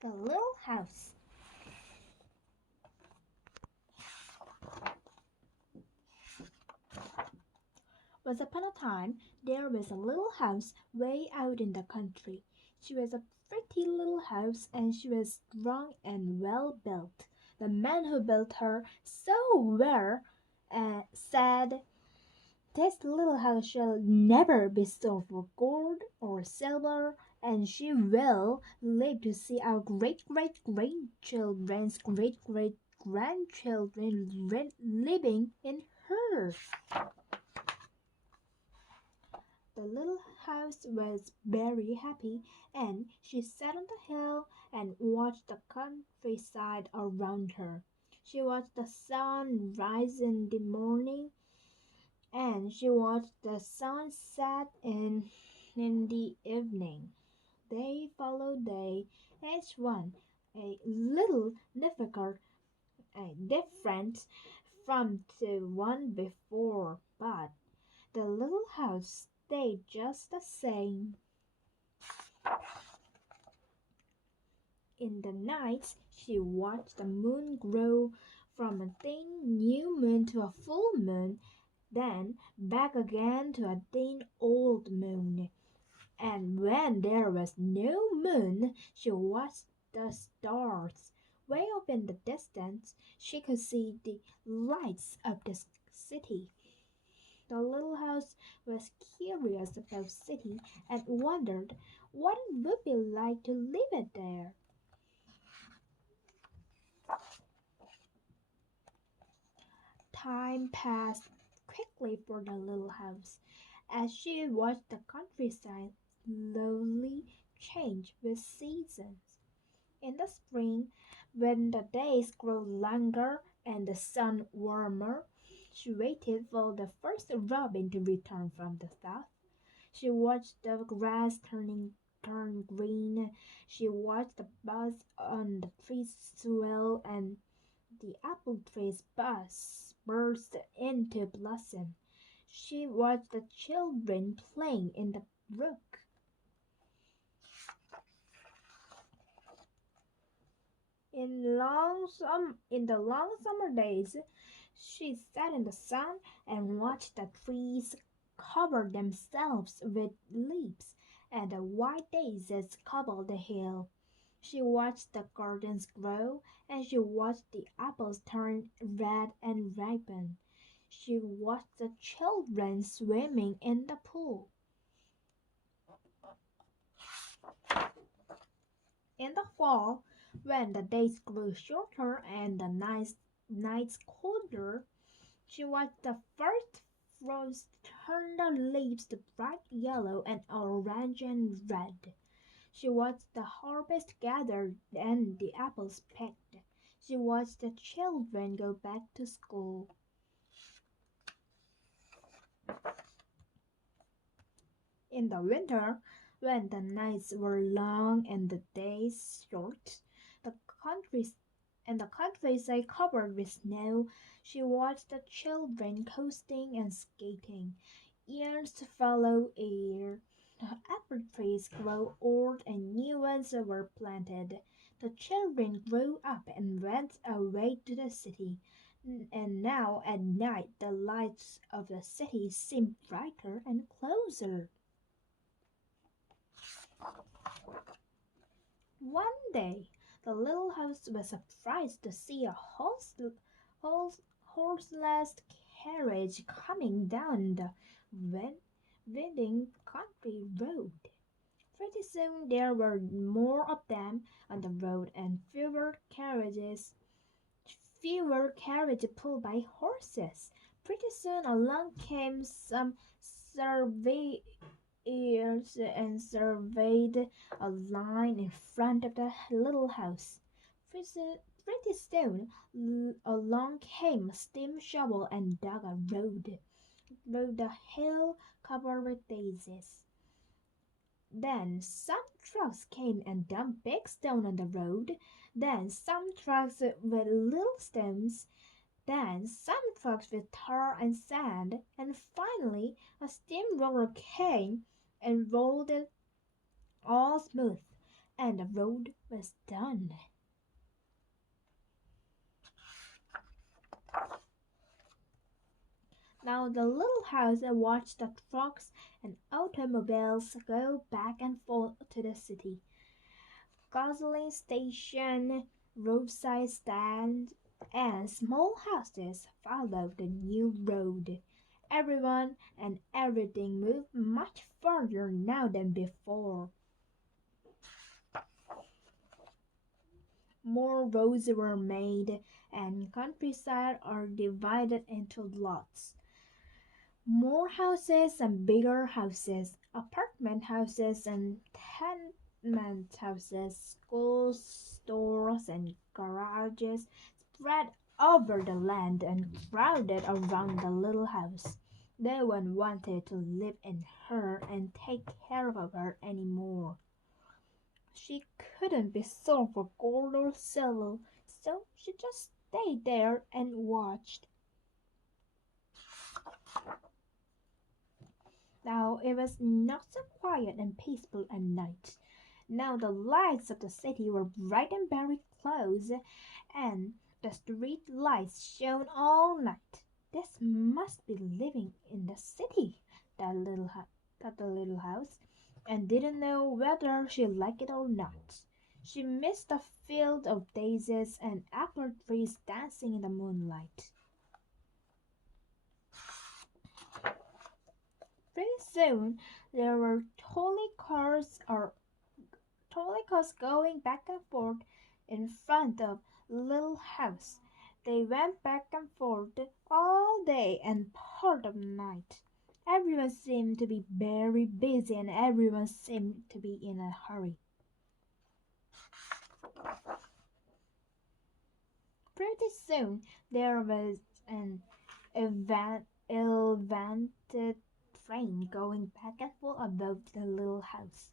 The Little House. Once upon a time, there was a little house way out in the country. She was a pretty little house and she was strong and well built. The man who built her so well said, "This little house shall never be sold for gold or silver, and she will live to see our great great grandchildren's great great grandchildren living in her." The little house was very happy, and she sat on the hill and watched the countryside around her. She watched the sun rise in the morning, and she watched the sun set in the evening. Day followed day, each one a little different from the one before, but the little house stayed just the same. In the nights she watched the moon grow from a thin new moon to a full moon, then back again to a thin old moon. And when there was no moon, she watched the stars. Way up in the distance, she could see the lights of the city. The little house was curious about city and wondered what it would be like to live it there. Time passed quickly for the little house as she watched the countryside slowly change with seasons. In the spring, when the days grew longer and the sun warmer, she waited for the first robin to return from the south. She watched the grass turn green. She watched the buds on the trees swell and the apple trees burst into blossom. She watched the children playing in the brook. In the long summer days, she sat in the sun and watched the trees cover themselves with leaves, and the white daisies covered the hill. She watched the gardens grow, and she watched the apples turn red and ripen. She watched the children swimming in the pool. In the fall, when the days grew shorter and the nights colder, she watched the first frost turn the leaves to bright yellow and orange and red. She watched the harvest gathered and the apples picked. She watched the children go back to school. In the winter, when the nights were long and the days short, the country and the countryside covered with snow, she watched the children coasting and skating. Years follow year. The apple trees grow old and new ones were planted. The children grew up and went away to the city. And now at night the lights of the city seem brighter and closer. One day the little house was surprised to see a horseless carriage coming down the winding country road. Pretty soon there were more of them on the road and fewer carriages pulled by horses. Pretty soon along came some surveyors and surveyed a line in front of the little house. Pretty soon along came a steam shovel and dug a road the hill covered with daisies. Then some trucks came and dumped big stones on the road. Then some trucks with little stones. Then some trucks with tar and sand. And finally a steamroller came and rolled it all smooth. and the road was done. Now the little house watched the trucks and automobiles go back and forth to the city. Gasoline station, roadside stand, and small houses followed the new road. Everyone and everything moved much farther now than before. More roads were made, and countryside are divided into lots. More houses and bigger houses, apartment houses and tenement houses, schools, stores, and garages spread over the land and crowded around the little house. No one wanted to live in her and take care of her any more. She couldn't be sold for gold or silver, so she just stayed there and watched. Now it was not so quiet and peaceful at night. Now the lights of the city were bright and very close, and the street lights shone all night. This must be living in the city, thought the little house, and didn't know whether she liked it or not. She missed the field of daisies and apple trees dancing in the moonlight. Pretty soon there were trolley cars going back and forth in front of the little house. They went back and forth all day and part of the night. Everyone seemed to be very busy and everyone seemed to be in a hurry. Pretty soon there was an elevated train going back and forth above the little house.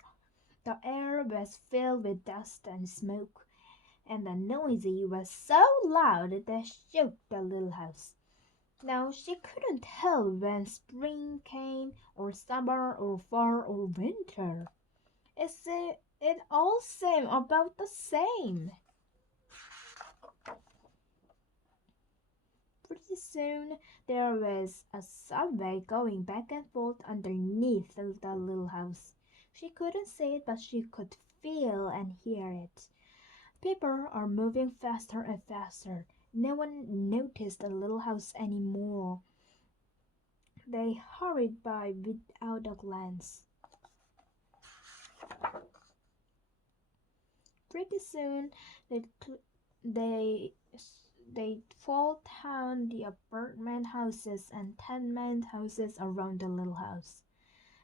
The air was filled with dust and smoke, and the noise was so loud that it shook the little house. Now she couldn't tell when spring came, or summer, or fall, or winter. It all seemed about the same. Pretty soon there was a subway going back and forth underneath the little house. She couldn't see it, but she could feel and hear it. People are moving faster and faster. No one noticed the little house anymore. They hurried by without a glance. Pretty soon they they fall down the apartment houses and tenement houses around the little house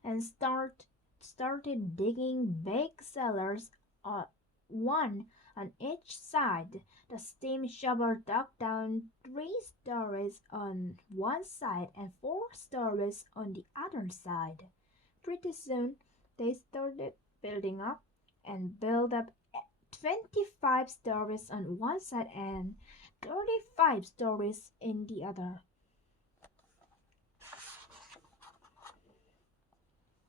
and started digging big cellars, one on each side. The steam shovel dug down 3 stories on one side and 4 stories on the other side. Pretty soon they started building up and built up 25 stories on one side and 35 stories in the other.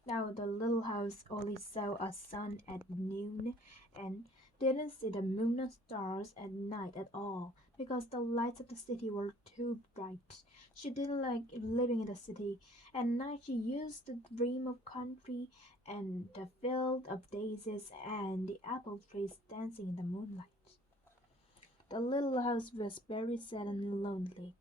Now the little house only saw a sun at noon and didn't see the moon and stars at night at all because the lights of the city were too bright. She didn't like living in the city. At night she used to dream of country and the field of daisies and the apple trees dancing in the moonlight. The little house was very sad and lonely.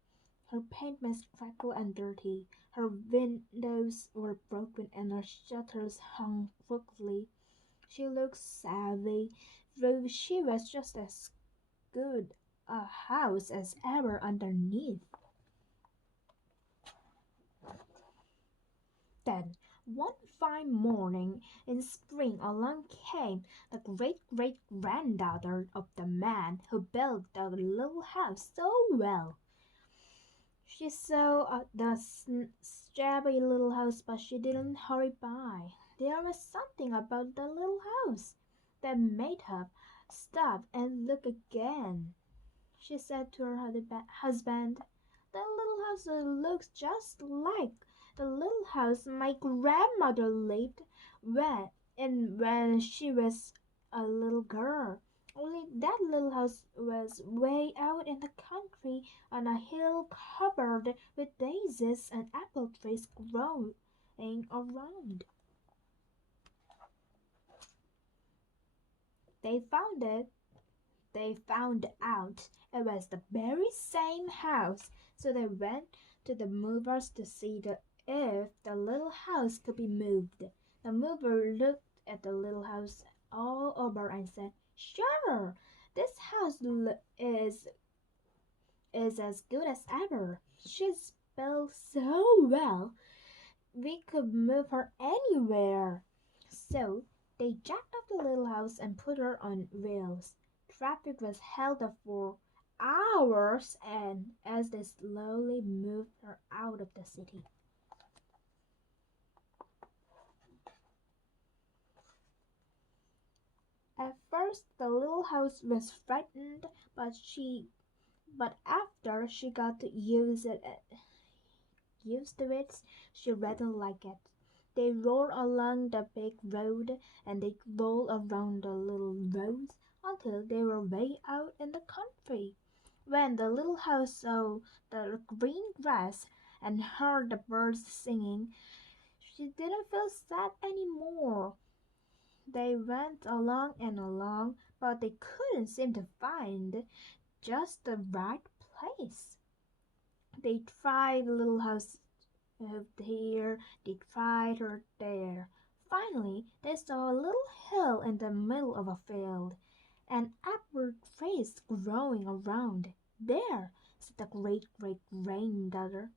Her paint was cracked and dirty. Her windows were broken and her shutters hung crookedly. She looked savvy, though she was just as good a house as ever underneath. Then, one fine morning in spring, along came the great granddaughter of the man who built the little house so well. She saw the shabby little house, but she didn't hurry by. There was something about the little house that made her stop and look again. She said to her husband, "The little house looks just like the little house my grandmother lived when she was a little girl. Only that little house was way out in the country on a hill covered with daisies and apple trees growing around. They found it. They found out it was the very same house, so they went to the movers to see if the little house could be moved. The mover looked at the little house all over and said, "Sure, this house is as good as ever. She spells so well, we could move her anywhere." So they jacked up the little house and put her on wheels. Traffic was held up for hours and as they slowly moved her out of the city. At first the little house was frightened, but after she got used to it, she rather liked it. They rolled along the big road and they rolled around the little roads until they were way out in the country. When the little house saw the green grass and heard the birds singing, she didn't feel sad anymore. They went along and along, but they couldn't seem to find just the right place. They tried the little house here, they tried her there. Finally, they saw a little hill in the middle of a field, and apple trees growing around. "There," said the great granddaughter,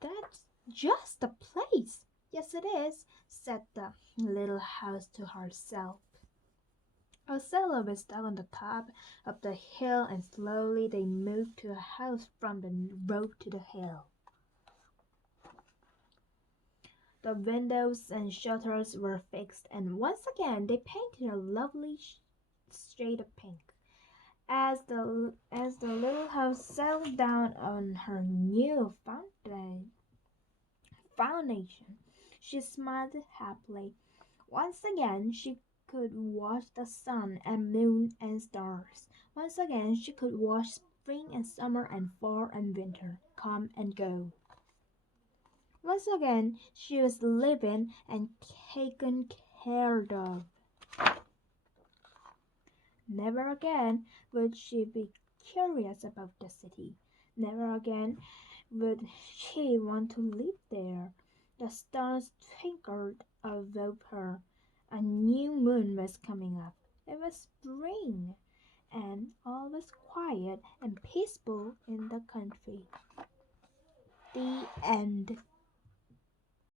"that's just the place." "Yes, it is," said the little house to herself. A sailor was stuck on the top of the hill, and slowly they moved to a house from the road to the hill. The windows and shutters were fixed, and once again they painted a lovely shade of pink. As the little house settled down on her new foundation, she smiled happily. Once again she could watch the sun and moon and stars. Once again she could watch spring and summer and fall and winter come and go. Once again she was living and taken care of. Never again would she be curious about the city. Never again would she want to live there. The stars twinkled above her. A new moon was coming up. It was spring, and all was quiet and peaceful in the country. The end.